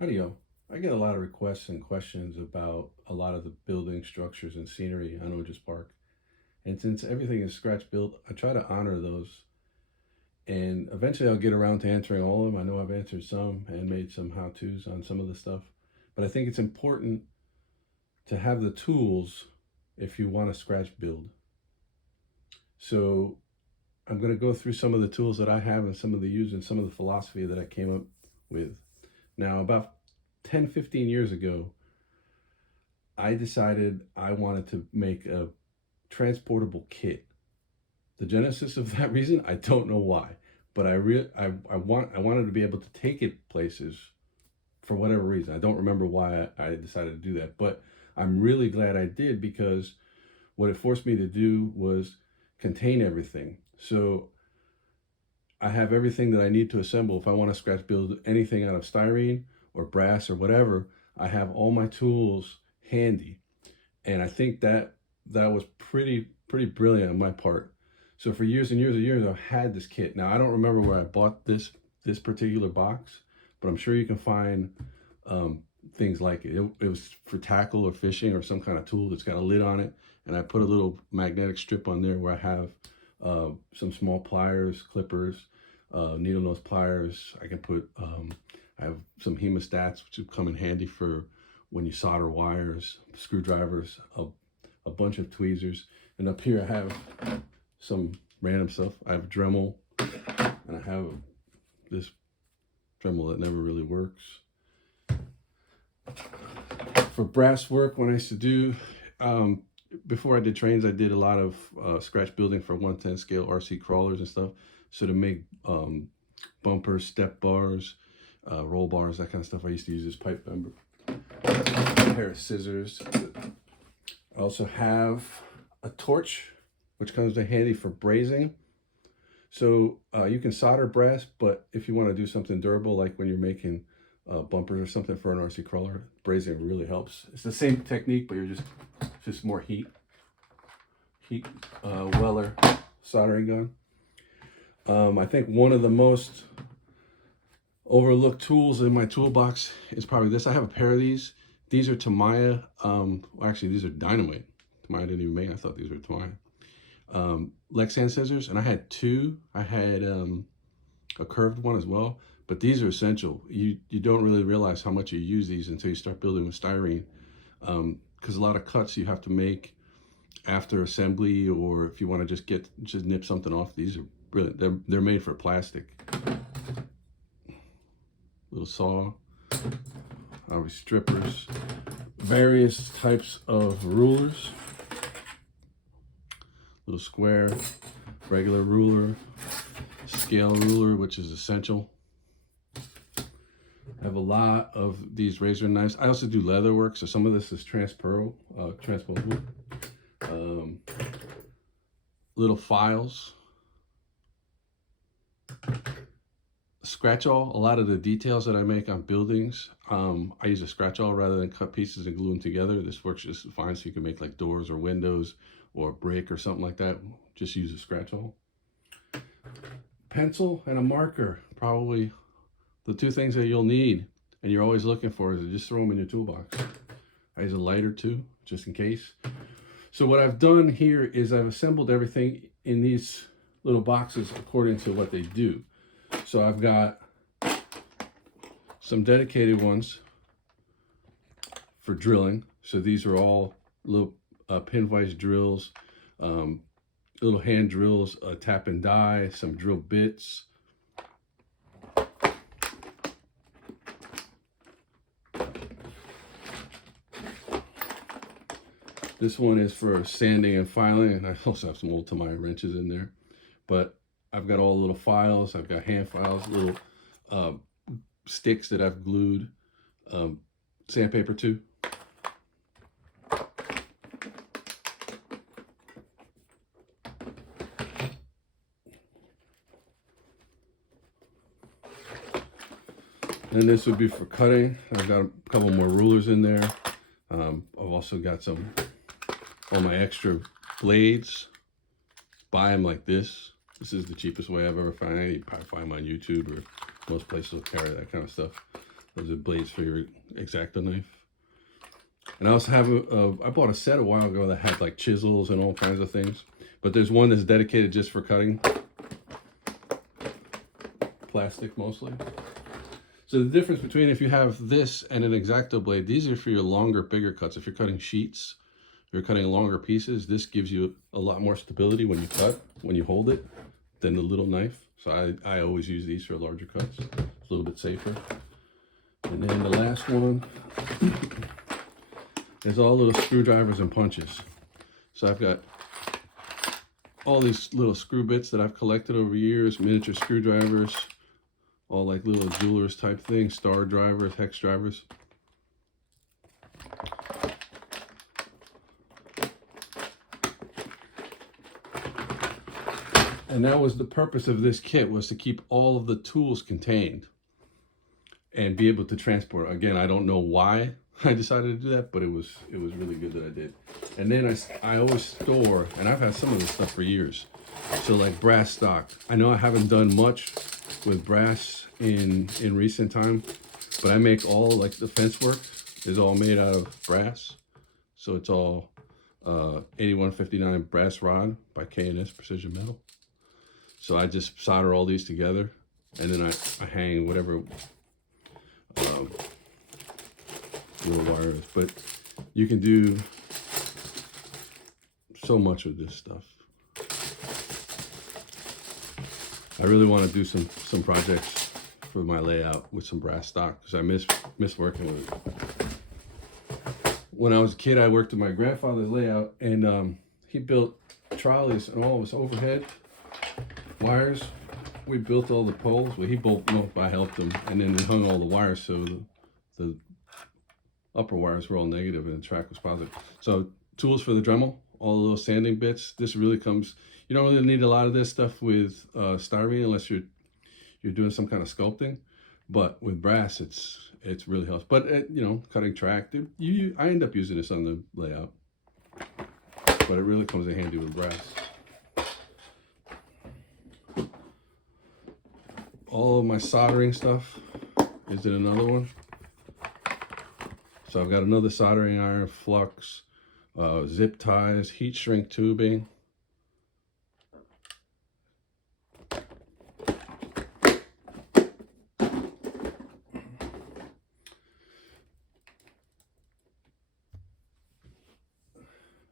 Howdy, y'all. I get a lot of requests and questions about a lot of the building structures and scenery on Otis Park. And since everything is scratch built, I try to honor those. And eventually I'll get around to answering all of them. I know I've answered some and made some how-tos on some of the stuff. But I think it's important to have the tools if you want to scratch build. So I'm going to go through some of the tools that I have and some of the use and some of the philosophy that I came up with. Now, about 10, 15 years ago, I decided I wanted to make a transportable kit. The genesis of that reason, I don't know why, but I wanted to be able to take it places for whatever reason. I don't remember why I decided to do that, but I'm really glad I did, because what it forced me to do was contain everything. So I have everything that I need to assemble. If I want to scratch build anything out of styrene or brass or whatever, I have all my tools handy. And I think that was pretty brilliant on my part. So for years and years and years, I've had this kit. Now, I don't remember where I bought this particular box, but I'm sure you can find things like it. It was for tackle or fishing or some kind of tool that's got a lid on it. And I put a little magnetic strip on there where I have some small pliers, clippers, needle nose pliers. I can put, I have some hemostats, which would come in handy for when you solder wires, screwdrivers, a bunch of tweezers. And up here I have some random stuff. I have a Dremel, and I have this Dremel that never really works. For brass work, when I used to do, before I did trains, I did a lot of scratch building for 110 scale RC crawlers and stuff. So to make bumpers, step bars, roll bars, that kind of stuff, I used to use this pipe bender. A pair of scissors. I also have a torch, which comes in handy for brazing. So you can solder brass, but if you want to do something durable, like when you're making bumpers or something for an RC crawler, brazing really helps. It's the same technique, but you're just more heat Weller soldering gun. I think one of the most overlooked tools in my toolbox is probably this. I have a pair of these. These are Tamiya. Actually, these are Dynamite. Tamiya didn't even make. I thought these were Tamiya. Lexan scissors, and I had two. I had a curved one as well, but these are essential. You don't really realize how much you use these until you start building with styrene, because a lot of cuts you have to make after assembly, or if you want to just nip something off. These are brilliant. They're made for plastic. Little saw, strippers, various types of rulers. Little square, regular ruler, scale ruler, which is essential. I have a lot of these razor knives. I also do leather work, so some of this is transposable. Little files. Scratch awl. A lot of the details that I make on buildings, I use a scratch awl rather than cut pieces and glue them together. This works just fine, so you can make like doors or windows or a brick or something like that. Just use a scratch awl. Pencil and a marker, probably the two things that you'll need and you're always looking for, is to just throw them in your toolbox. I use a lighter too, just in case. So what I've done here is I've assembled everything in these little boxes according to what they do. So I've got some dedicated ones for drilling. So these are all little pin vise drills, little hand drills, tap and die, some drill bits. This one is for sanding and filing, and I also have some old Tamiya wrenches in there. But I've got all the little files. I've got hand files, little sticks that I've glued, sandpaper too. And this would be for cutting. I've got a couple more rulers in there. I've also got all my extra blades. Buy them like this. This is the cheapest way I've ever found. You probably find them on YouTube, or most places will carry that kind of stuff. Those are blades for your X-Acto knife. And I also have I bought a set a while ago that had like chisels and all kinds of things. But there's one that's dedicated just for cutting. Plastic mostly. So the difference between if you have this and an X-Acto blade, these are for your longer, bigger cuts. If you're cutting sheets, if you're cutting longer pieces, this gives you a lot more stability when you cut, when you hold it, than the little knife. So I always use these for larger cuts. It's a little bit safer. And then the last one is all little screwdrivers and punches. So I've got all these little screw bits that I've collected over years, miniature screwdrivers, all like little jewelers type things, star drivers, hex drivers. And that was the purpose of this kit, was to keep all of the tools contained and be able to transport. Again, I don't know why I decided to do that, but it was really good that I did. And then I always store, and I've had some of this stuff for years. So like brass stock. I know I haven't done much with brass in recent time, but I make all like the fence work is all made out of brass. So it's all 8159 brass rod by K&S Precision Metal. So I just solder all these together, and then I hang whatever little wires. But you can do so much with this stuff. I really want to do some projects for my layout with some brass stock, because I miss working with it. When I was a kid, I worked with my grandfather's layout, and he built trolleys and all of his overhead wires. We built all the poles. Well, he built, no, I helped him, and then we hung all the wires so the upper wires were all negative and the track was positive. So tools for the Dremel, all the little sanding bits. This really comes. You don't really need a lot of this stuff with styrene unless you're doing some kind of sculpting, but with brass, it's really helps. But you know, cutting track, I end up using this on the layout, but it really comes in handy with brass. All of my soldering stuff is in another one. So I've got another soldering iron, flux, zip ties, heat shrink tubing.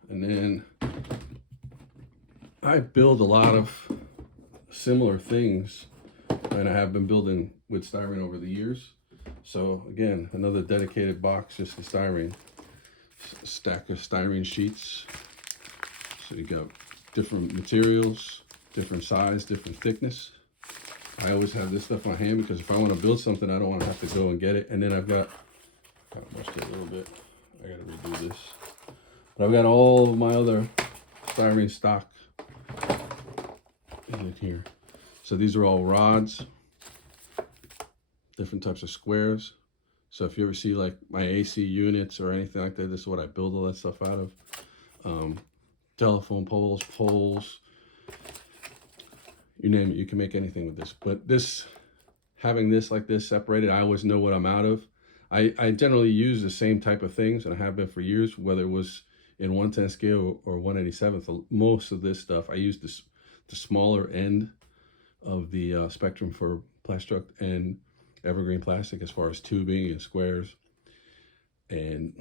And then I build a lot of similar things, and I have been building with styrene over the years. So again, another dedicated box just to styrene. Stack of styrene sheets. So you got different materials, different size, different thickness. I always have this stuff on hand because if I want to build something, I don't want to have to go and get it. And then I've got, kind of mushed it a little bit. I got to redo this. But I've got all of my other styrene stock in here. So these are all rods, different types of squares. So if you ever see like my AC units or anything like that, this is what I build all that stuff out of. Telephone poles, you name it, you can make anything with this. But this, having this like this separated, I always know what I'm out of. I generally use the same type of things, and I have been for years, whether it was in 1/10 scale or 1/87. Most of this stuff, I use the smaller end of the spectrum for Plastruct and evergreen plastic as far as tubing and squares, and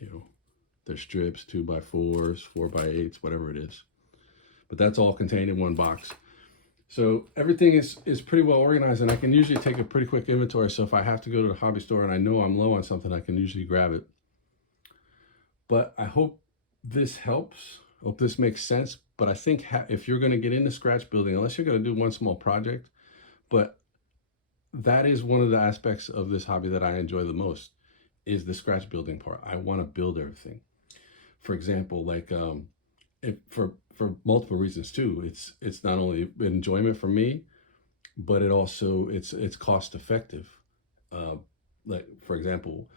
you know, there's strips, 2x4s, 4x8s, whatever it is. But that's all contained in one box. So everything is pretty well organized, and I can usually take a pretty quick inventory. So if I have to go to the hobby store and I know I'm low on something, I can usually grab it. But I hope this helps. I hope this makes sense. But I think if you're going to get into scratch building, unless you're going to do one small project, but that is one of the aspects of this hobby that I enjoy the most, is the scratch building part. I want to build everything. For example, like for multiple reasons too. It's not only enjoyment for me, but it's cost effective. Like for example,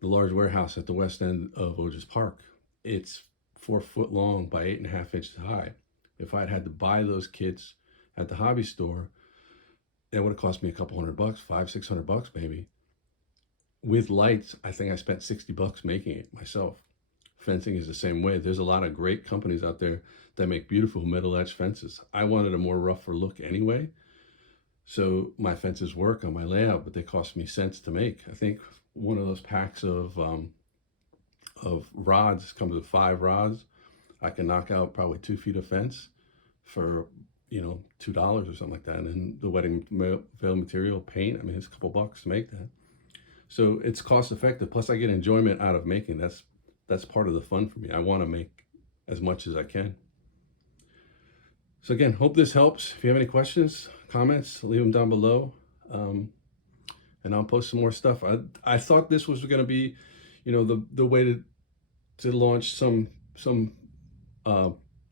the large warehouse at the west end of Oges Park, it's 4 foot long by 8.5 inches high. If I'd had to buy those kits at the hobby store, It would have cost me a couple $100, 500-600 maybe. With lights, I think I spent $60 making it myself. Fencing is the same way. There's a lot of great companies out there that make beautiful metal edge fences. I wanted a more rougher look anyway, so my fences work on my layout, but they cost me cents to make. I think one of those packs of rods comes with 5 rods. I can knock out probably 2 feet of fence for, $2 or something like that. And the wedding veil material, paint, I mean, it's a couple bucks to make that. So it's cost effective. Plus I get enjoyment out of making. That's part of the fun for me. I want to make as much as I can. So again, hope this helps. If you have any questions, comments, leave them down below. And I'll post some more stuff. I thought this was going to be, the way to launch some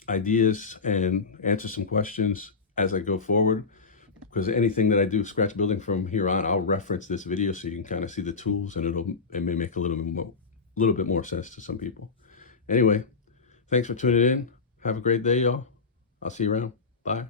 ideas and answer some questions as I go forward. Because anything that I do scratch building from here on, I'll reference this video so you can kind of see the tools, and it may make a little bit more sense to some people. Anyway, thanks for tuning in. Have a great day, y'all. I'll see you around. Bye.